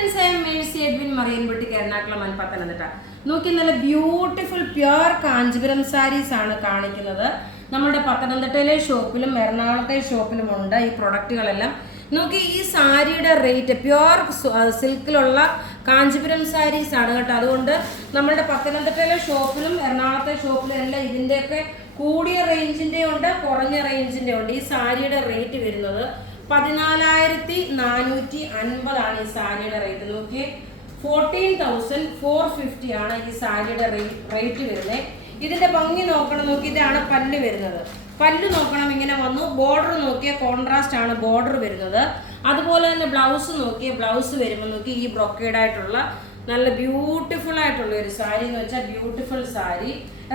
friends, I am Mercy Edwin Marian Boutique Ernakulam and Pathanamthitta. നോക്കി നല്ല beautiful pure Kanchipuram saris ആണ് കാണിക്കുന്നത്. നമ്മുടെ പത്തനംതിട്ടയിലെ ഷോപ്പിലും എറണാകുളത്തെ ഷോപ്പിലും ഉണ്ട് ഈ പ്രൊഡക്റ്റുകളെല്ലാം. നോക്കി ഈ സാരിയുടെ റേറ്റ് പ്യുവർ സിൽക്കിലുള്ള കാഞ്ചീപുരം സാരീസ് ആണ് കേട്ടോ. അതുകൊണ്ട് നമ്മുടെ പത്തനംതിട്ടയിലെ ഷോപ്പിലും എറണാകുളത്തെ ഷോപ്പിലും എല്ലാം ഇതിൻ്റെയൊക്കെ കൂടിയ റേഞ്ചിൻ്റെ ഉണ്ട്, കുറഞ്ഞ റേഞ്ചിൻ്റെ ഉണ്ട്. ഈ സാരിയുടെ റേറ്റ് വരുന്നത് 14,450 ഈ സാരിയുടെ റേറ്റ്. നോക്കിയേ, 14,450 ആണ് ഈ സാരിയുടെ റേറ്റ് വരുന്നത്. ഇതിന്റെ ഭംഗി നോക്കണം. നോക്കി, ഇതാണ് പല്ല് വരുന്നത്. പല്ല് നോക്കണം, ഇങ്ങനെ വന്നു. ബോർഡർ നോക്കിയ കോൺട്രാസ്റ്റ് ആണ് ബോർഡർ വരുന്നത്. അതുപോലെ തന്നെ ബ്ലൗസ് നോക്കിയ ബ്ലൗസ് വരുമ്പോൾ നോക്കി ഈ ബ്രൊക്കേഡ് ആയിട്ടുള്ള നല്ല ബ്യൂട്ടിഫുൾ ആയിട്ടുള്ള ഒരു സാരി എന്ന് വെച്ചാൽ ബ്യൂട്ടിഫുൾ സാരി.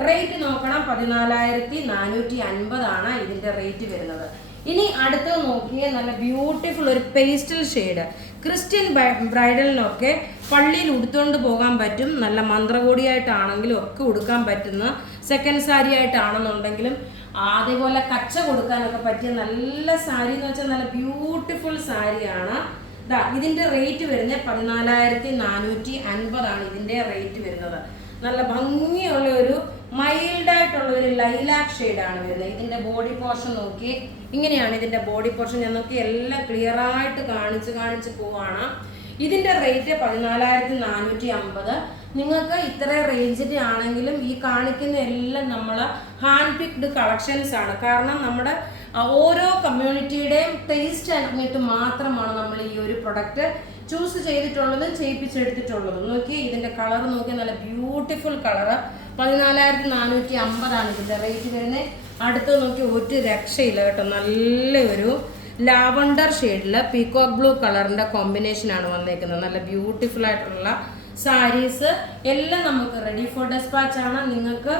റേറ്റ് നോക്കണം, 14,450 ആണ് ഇതിന്റെ റേറ്റ് വരുന്നത്. ഇനി അടുത്തത് നോക്കിയേ, നല്ല ബ്യൂട്ടിഫുൾ ഒരു പേസ്റ്റൽ ഷെയ്ഡ് ക്രിസ്ത്യൻ ബ്രൈഡലിനൊക്കെ പള്ളിയിൽ ഉടുത്തുകൊണ്ട് പോകാൻ പറ്റും. നല്ല മന്ത്രകോടിയായിട്ടാണെങ്കിലും ഒക്കെ ഉടുക്കാൻ പറ്റുന്ന സെക്കൻഡ് സാരി ആയിട്ടാണെന്നുണ്ടെങ്കിലും അതേപോലെ കച്ച കൊടുക്കാനൊക്കെ പറ്റിയ നല്ല സാരി എന്ന് വെച്ചാൽ നല്ല ബ്യൂട്ടിഫുൾ സാരിയാണ്. ഇതിന്റെ റേറ്റ് വരുന്നത് 14,450 ആണ് ഇതിന്റെ റേറ്റ് വരുന്നത്. നല്ല ഭംഗിയുള്ള ഒരു മൈൽഡായിട്ടുള്ള ഒരു ലൈലാക്ക് ഷെയ്ഡാണ് വരുന്നത്. ഇതിന്റെ ബോഡി പോർഷൻ നോക്കി, ഇങ്ങനെയാണ് ഇതിന്റെ ബോഡി പോർഷൻ. ഞാൻ നോക്കി എല്ലാം ക്ലിയർ ആയിട്ട് കാണിച്ച് പോവാണ്. ഇതിന്റെ റേറ്റ് 14,450. നിങ്ങൾക്ക് ഇത്ര റേഞ്ചിന്റെ ആണെങ്കിലും ഈ കാണിക്കുന്ന എല്ലാം നമ്മൾ ഹാൻഡ് പിക്ഡ് കളക്ഷൻസ് ആണ്. കാരണം നമ്മുടെ ഓരോ കമ്മ്യൂണിറ്റിയുടെയും ടേസ്റ്റ് അറിഞ്ഞിട്ട് മാത്രമാണ് നമ്മൾ ഈ ഒരു പ്രൊഡക്റ്റ് ചൂസ് ചെയ്തിട്ടുള്ളതും ചെയ്യിപ്പിച്ചെടുത്തിട്ടുള്ളതും. നോക്കി ഇതിന്റെ കളർ നോക്കി, നല്ല ബ്യൂട്ടിഫുൾ കളറ്. 14,450 ആണ് ഇതിന്റെ റേറ്റ് വരുന്നത്. അടുത്ത് നോക്കി ഒരു രക്ഷയില്ല കേട്ടോ. നല്ലൊരു ലാവണ്ടർ ഷെയ്ഡില് പീകോക്ക് ബ്ലൂ കളറിന്റെ കോമ്പിനേഷനാണ് വന്നേക്കുന്നത്. നല്ല ബ്യൂട്ടിഫുൾ ആയിട്ടുള്ള സാരീസ് എല്ലാം നമുക്ക് റെഡി ഫോർ ഡെസ്പാച്ച് ആണ്. നിങ്ങൾക്ക്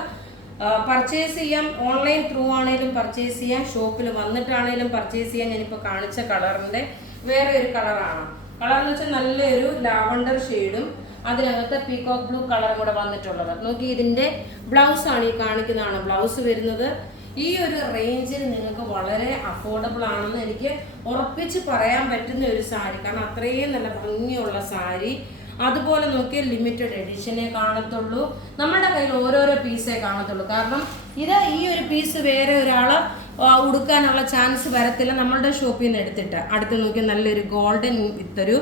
പർച്ചേസ് ചെയ്യാം. ഓൺലൈൻ ത്രൂ ആണെങ്കിലും പർച്ചേസ് ചെയ്യാം, ഷോപ്പിൽ വന്നിട്ടാണെങ്കിലും പർച്ചേസ് ചെയ്യാം. ഞാനിപ്പോൾ കാണിച്ച കളറിന്റെ വേറെ ഒരു കളറാണ്. കളർ എന്ന് വെച്ചാൽ നല്ലൊരു ലാവണ്ടർ ഷെയ്ഡും അതിനകത്ത് പീകോക്ക് ബ്ലൂ കളറും കൂടെ വന്നിട്ടുള്ളത്. നോക്കി, ഇതിന്റെ ബ്ലൗസ് ആണ് ഈ കാണിക്കുന്നതാണ് ബ്ലൗസ് വരുന്നത്. ഈ ഒരു റേഞ്ചിൽ നിങ്ങൾക്ക് വളരെ അഫോർഡബിൾ ആണെന്ന് എനിക്ക് ഉറപ്പിച്ച് പറയാൻ പറ്റുന്ന ഒരു സാരി. കാരണം അത്രയും നല്ല ഭംഗിയുള്ള സാരി. അതുപോലെ നോക്കിയ ലിമിറ്റഡ് എഡിഷനെ കാണത്തുള്ളൂ. നമ്മുടെ കയ്യിൽ ഓരോരോ പീസേ കാണത്തുള്ളൂ. കാരണം ഇത് ഈ ഒരു പീസ് വേറെ ഒരാൾ ഉടുക്കാനുള്ള ചാൻസ് വരത്തില്ല നമ്മളുടെ ഷോപ്പിൽ നിന്ന് എടുത്തിട്ട്. അടുത്ത് നോക്കിയ നല്ലൊരു ഗോൾഡൻ വിത്തൊരു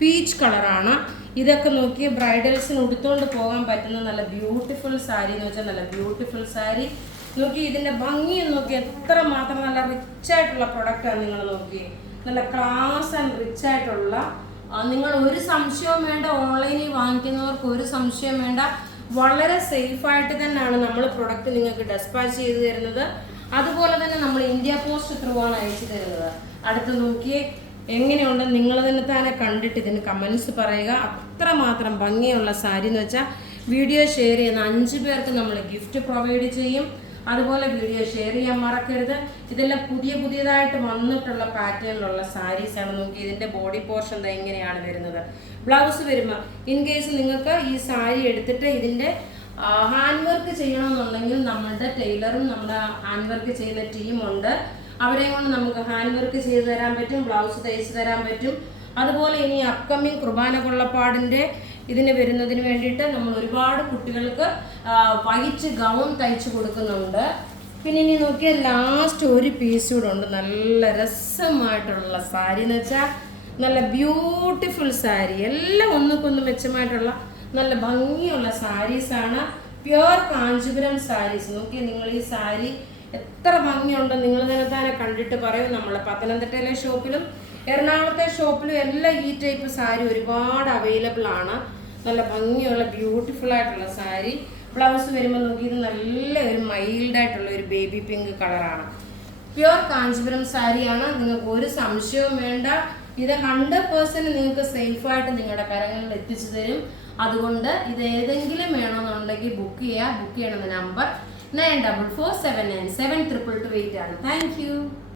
പീച്ച് കളറാണ്. ഇതൊക്കെ നോക്കി ബ്രൈഡൽസിന് ഉടുത്തുകൊണ്ട് പോകാൻ പറ്റുന്ന നല്ല ബ്യൂട്ടിഫുൾ സാരി എന്ന് വെച്ചാൽ നല്ല ബ്യൂട്ടിഫുൾ സാരി. നോക്കി ഇതിന്റെ ഭംഗി നോക്കി, എത്ര മാത്രം നല്ല റിച്ച് ആയിട്ടുള്ള പ്രൊഡക്റ്റാണ്. നിങ്ങൾ നോക്കി, നല്ല ക്ലാസ് ആൻഡ് റിച്ച് ആയിട്ടുള്ള, നിങ്ങൾ ഒരു സംശയവും വേണ്ട. ഓൺലൈനിൽ വാങ്ങിക്കുന്നവർക്ക് ഒരു സംശയം വേണ്ട. വളരെ സേഫായിട്ട് തന്നെയാണ് നമ്മൾ പ്രൊഡക്റ്റ് നിങ്ങൾക്ക് ഡെസ്പാച്ച് ചെയ്ത് തരുന്നത്. അതുപോലെ തന്നെ നമ്മൾ ഇന്ത്യ പോസ്റ്റ് ത്രൂ ആണ് അയച്ചു തരുന്നത്. അടുത്ത് നോക്കിയേ എങ്ങനെയുണ്ടെന്ന് നിങ്ങൾ തന്നെ കണ്ടിട്ട് ഇതിന് കമൻസ് പറയുക. അത്രമാത്രം ഭംഗിയുള്ള സാരി എന്ന് വെച്ചാൽ വീഡിയോ ഷെയർ ചെയ്യുന്ന 5 പേർക്ക് നമ്മൾ ഗിഫ്റ്റ് പ്രൊവൈഡ് ചെയ്യും. അതുപോലെ വീഡിയോ ഷെയർ ചെയ്യാൻ മറക്കരുത്. ഇതെല്ലാം പുതിയതായിട്ട് വന്നിട്ടുള്ള പാറ്റേണിലുള്ള സാരീസാണ്. നോക്കി ഇതിന്റെ ബോഡി പോർഷൻ ഇങ്ങനെയാണ് വരുന്നത്. ബ്ലൗസ് വരുമ്പോൾ ഇൻ കേസ് നിങ്ങൾക്ക് ഈ സാരി എടുത്തിട്ട് ഇതിന്റെ ഹാൻഡ് വർക്ക് ചെയ്യണമെന്നുണ്ടെങ്കിൽ നമ്മളുടെ ടൈലറും നമ്മുടെ ഹാൻഡ് വർക്ക് ചെയ്യുന്ന ടീമുണ്ട്. അവരെ കൊണ്ട് നമുക്ക് ഹാൻഡ് വർക്ക് ചെയ്ത് തരാൻ പറ്റും, ബ്ലൗസ് തയ്ച്ച് തരാൻ പറ്റും. അതുപോലെ ഇനി അപ്കമിങ് കുർബാന കൊള്ളപ്പാടിൻ്റെ ഇതിന് വരുന്നതിന് വേണ്ടിയിട്ട് നമ്മൾ ഒരുപാട് കുട്ടികൾക്ക് വൈറ്റ് ഗൗൺ തയ്ച്ച് കൊടുക്കുന്നുണ്ട്. പിന്നെ ഇനി നോക്കിയാൽ ലാസ്റ്റ് ഒരു പീസ് കൂടെ ഉണ്ട്. നല്ല രസമായിട്ടുള്ള സാരി എന്ന് വെച്ചാൽ നല്ല ബ്യൂട്ടിഫുൾ സാരി. എല്ലാം ഒന്നുക്കൊന്ന് മെച്ചമായിട്ടുള്ള നല്ല ഭംഗിയുള്ള സാരീസാണ്. പ്യുവർ കാഞ്ചീപുരം സാരീസ്. നോക്കിയാൽ നിങ്ങൾ ഈ സാരി എത്ര ഭംഗിയുണ്ടെന്ന് നിങ്ങൾ തന്നെ കണ്ടിട്ട് പറയും. നമ്മളെ പത്തനംതിട്ടയിലെ ഷോപ്പിലും എറണാകുളത്തെ ഷോപ്പിലും എല്ലാം ഈ ടൈപ്പ് സാരി ഒരുപാട് അവൈലബിൾ ആണ്. നല്ല ഭംഗിയുള്ള ബ്യൂട്ടിഫുൾ ആയിട്ടുള്ള സാരി. ബ്ലൗസ് വരുമ്പോൾ നോക്കി, ഇത് നല്ല ഒരു മൈൽഡായിട്ടുള്ള ഒരു ബേബി പിങ്ക് കളറാണ്. പ്യുവർ കാഞ്ചീപുരം സാരിയാണ്. നിങ്ങൾക്ക് ഒരു സംശയവും വേണ്ട. ഇത് 100% നിങ്ങൾക്ക് സേഫായിട്ട് നിങ്ങളുടെ കരങ്ങളിൽ എത്തിച്ചു തരും. അതുകൊണ്ട് ഇത് ഏതെങ്കിലും വേണമെന്നുണ്ടെങ്കിൽ ബുക്ക് ചെയ്യുക. ബുക്ക് ചെയ്യണമെന്ന നമ്പർ 9447972228 ആണ്. Thank you.